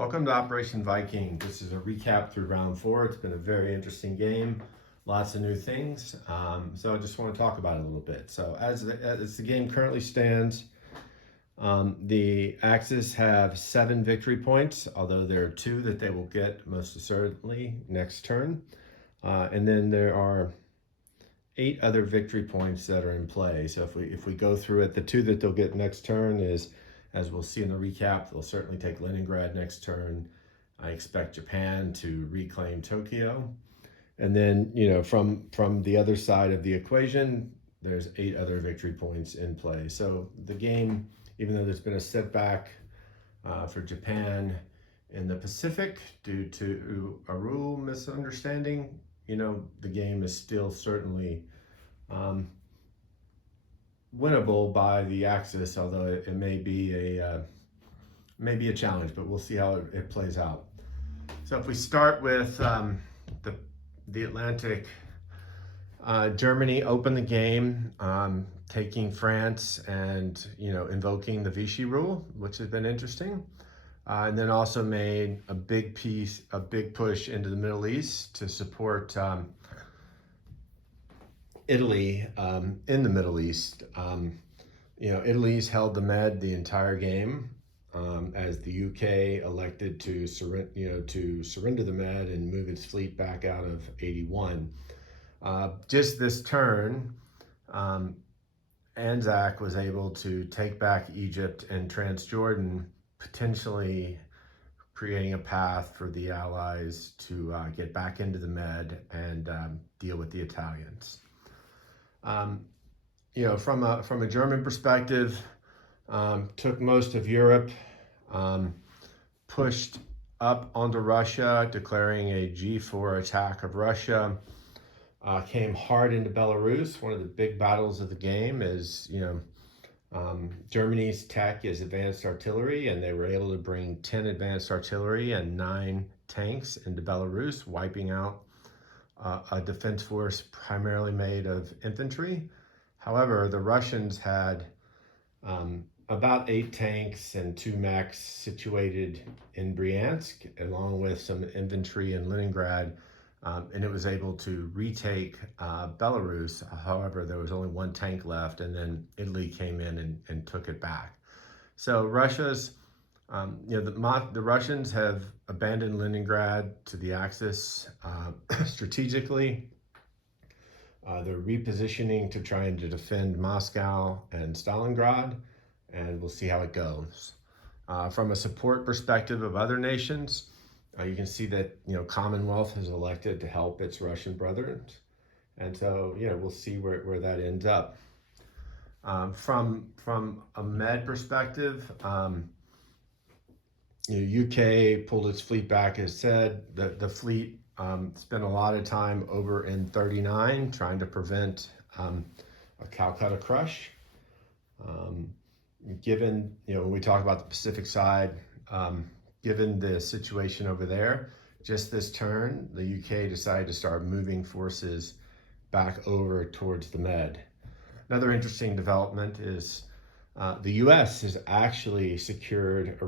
Welcome to Operation Viking. This is a recap through round 4. It's been a very interesting game, lots of new things. So I just want to talk about it a little bit. So as the game currently stands, the Axis have 7 victory points, although there are 2 that they will get most assuredly next turn. And then there are 8 other victory points that are in play. So if we go through it, the 2 that they'll get next turn is, as we'll see in the recap, they'll certainly take Leningrad next turn. I expect Japan to reclaim Tokyo. And then, from the other side of the equation, there's 8 other victory points in play. So the game, even though there's been a setback for Japan in the Pacific due to a rule misunderstanding, the game is still certainly winnable by the Axis, although it may be a challenge, but we'll see how it plays out. So if we start with the Atlantic, Germany opened the game taking France and invoking the Vichy rule, which has been interesting, and then also made a big push into the Middle East to support Italy in the Middle East. Italy's held the Med the entire game as the UK elected to surrender the Med and move its fleet back out of 81. Just this turn, Anzac was able to take back Egypt and Transjordan, potentially creating a path for the Allies to get back into the Med and deal with the Italians. From a German perspective, took most of Europe, pushed up onto Russia, declaring a G4 attack of Russia, came hard into Belarus. One of the big battles of the game is, Germany's tech is advanced artillery, and they were able to bring 10 advanced artillery and 9 tanks into Belarus, wiping out a defense force primarily made of infantry. However, the Russians had about 8 tanks and 2 mechs situated in Bryansk, along with some infantry in Leningrad, and it was able to retake Belarus. However, there was only 1 tank left, and then Italy came in and took it back. So Russia's the Russians have abandoned Leningrad to the Axis strategically. They're repositioning to try to defend Moscow and Stalingrad, and we'll see how it goes. From a support perspective of other nations, you can see that Commonwealth has elected to help its Russian brethren, and so we'll see where that ends up. From a Med perspective, UK pulled its fleet back, as said. The fleet spent a lot of time over in 39 trying to prevent a Calcutta crush. Given, when we talk about the Pacific side, given the situation over there, just this turn, the UK decided to start moving forces back over towards the Med. Another interesting development is the US has actually secured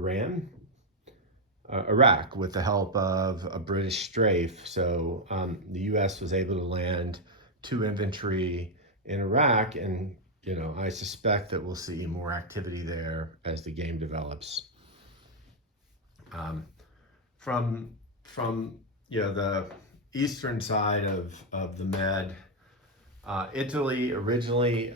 Iraq with the help of a British strafe. So the US was able to land 2 infantry in Iraq, and I suspect that we'll see more activity there as the game develops. From the eastern side of the Med, Italy originally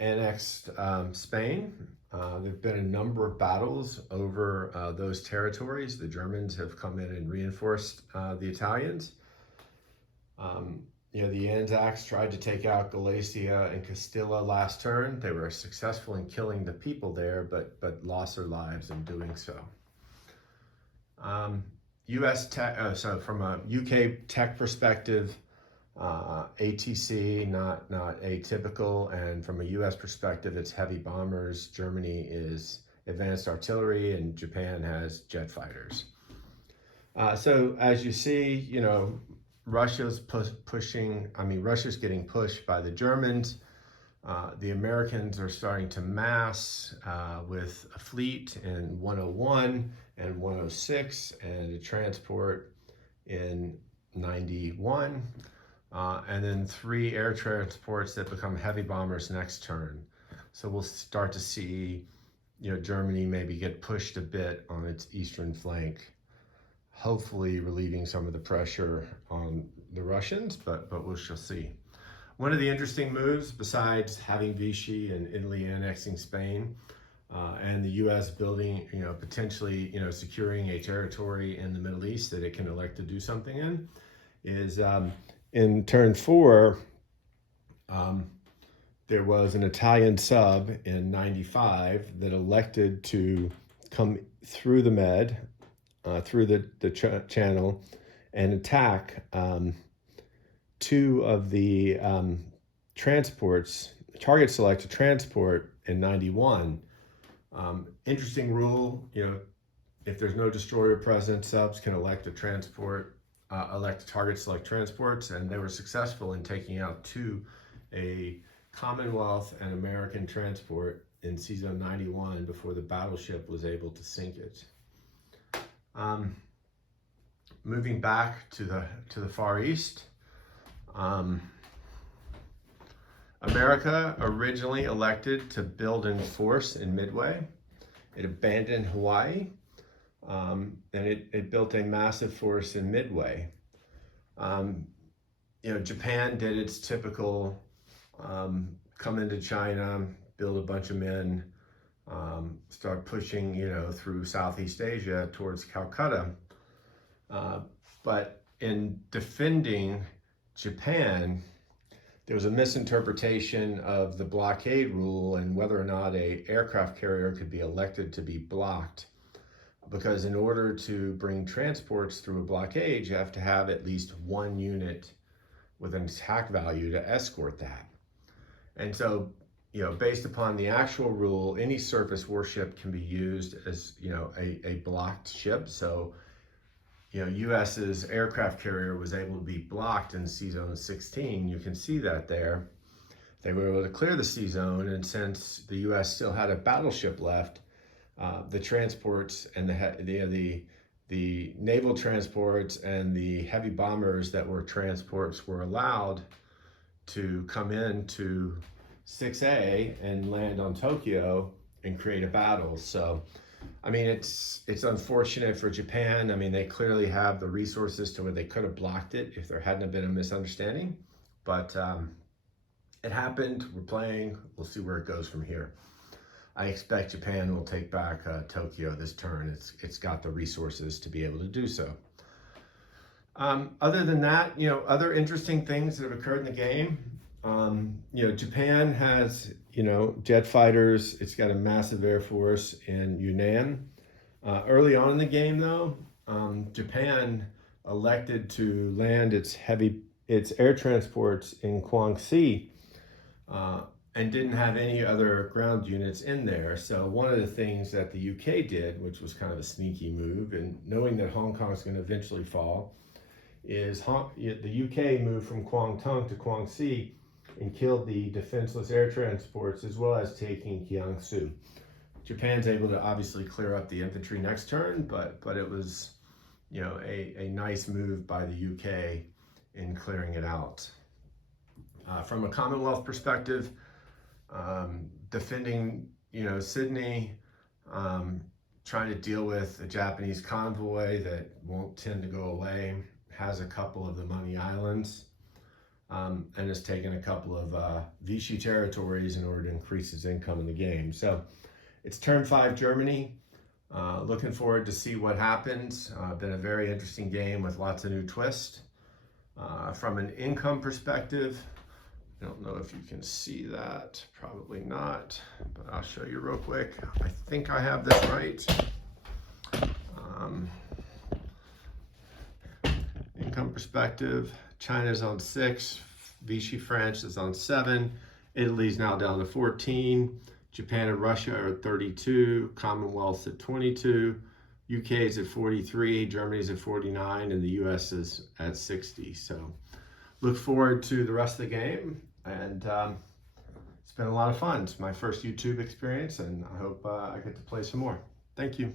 annexed Spain. There've been a number of battles over those territories. The Germans have come in and reinforced the Italians. The Anzacs tried to take out Galicia and Castilla last turn. They were successful in killing the people there, but lost their lives in doing so. U.S. tech, so from a UK tech perspective, ATC, not atypical, and from a U.S. perspective, it's heavy bombers. Germany is advanced artillery, and Japan has jet fighters. So as you see, Russia's pushing. Russia's getting pushed by the Germans. The Americans are starting to mass with a fleet in 101 and 106 and a transport in 91. And then 3 air transports that become heavy bombers next turn. So we'll start to see, Germany maybe get pushed a bit on its eastern flank, hopefully relieving some of the pressure on the Russians, but we shall see. One of the interesting moves, besides having Vichy and Italy annexing Spain, and the U.S. building, potentially, securing a territory in the Middle East that it can elect to do something in, is in turn 4, there was an Italian sub in 95 that elected to come through the Med, through the channel, and attack 2 of the transports, target select a transport in 91. Interesting rule, if there's no destroyer present, subs can elect a transport, elect target select transports, and they were successful in taking out 2, a Commonwealth and American transport in Season 91 before the battleship was able to sink it. Moving back to the Far East, America originally elected to build in force in Midway. It abandoned Hawaii, and it built a massive force in Midway. Japan did its typical come into China, build a bunch of men, start pushing, through Southeast Asia towards Calcutta. But in defending Japan, there was a misinterpretation of the blockade rule and whether or not an aircraft carrier could be elected to be blocked. Because in order to bring transports through a blockade, you have to have at least 1 unit with an attack value to escort that. And so, based upon the actual rule, any surface warship can be used as, a blocked ship. So, US's aircraft carrier was able to be blocked in Sea Zone 16. You can see that there. They were able to clear the sea zone, and since the US still had a battleship left, the transports and the naval transports and the heavy bombers that were transports were allowed to come into 6A and land on Tokyo and create a battle. So, I mean, it's unfortunate for Japan. I mean, they clearly have the resources to where they could have blocked it if there hadn't been a misunderstanding. But it happened. We're playing. We'll see where it goes from here. I expect Japan will take back Tokyo this turn. It's got the resources to be able to do so. Other than that, other interesting things that have occurred in the game. Japan has, jet fighters. It's got a massive air force in Yunnan. Early on in the game, though, Japan elected to land its air transports in Guangxi, and didn't have any other ground units in there. So one of the things that the UK did, which was kind of a sneaky move, and knowing that Hong Kong is going to eventually fall, is the UK moved from Kwangtung to Guangxi and killed the defenseless air transports, as well as taking Jiangsu. Japan's able to obviously clear up the infantry next turn, but it was, a nice move by the UK in clearing it out. From a Commonwealth perspective, defending, Sydney, trying to deal with a Japanese convoy that won't tend to go away, has a couple of the Money Islands, and has taken a couple of Vichy territories in order to increase its income in the game. So it's turn 5 Germany. Looking forward to see what happens. Been a very interesting game with lots of new twists. From an income perspective, I don't know if you can see that, probably not, but I'll show you real quick. I think I have this right. Income perspective, China's on 6, Vichy France is on 7, Italy's now down to 14, Japan and Russia are at 32, Commonwealth's at 22, UK is at 43, Germany's at 49, and the US is at 60. So look forward to the rest of the game, and it's been a lot of fun. It's my first YouTube experience, and I hope I get to play some more. Thank you.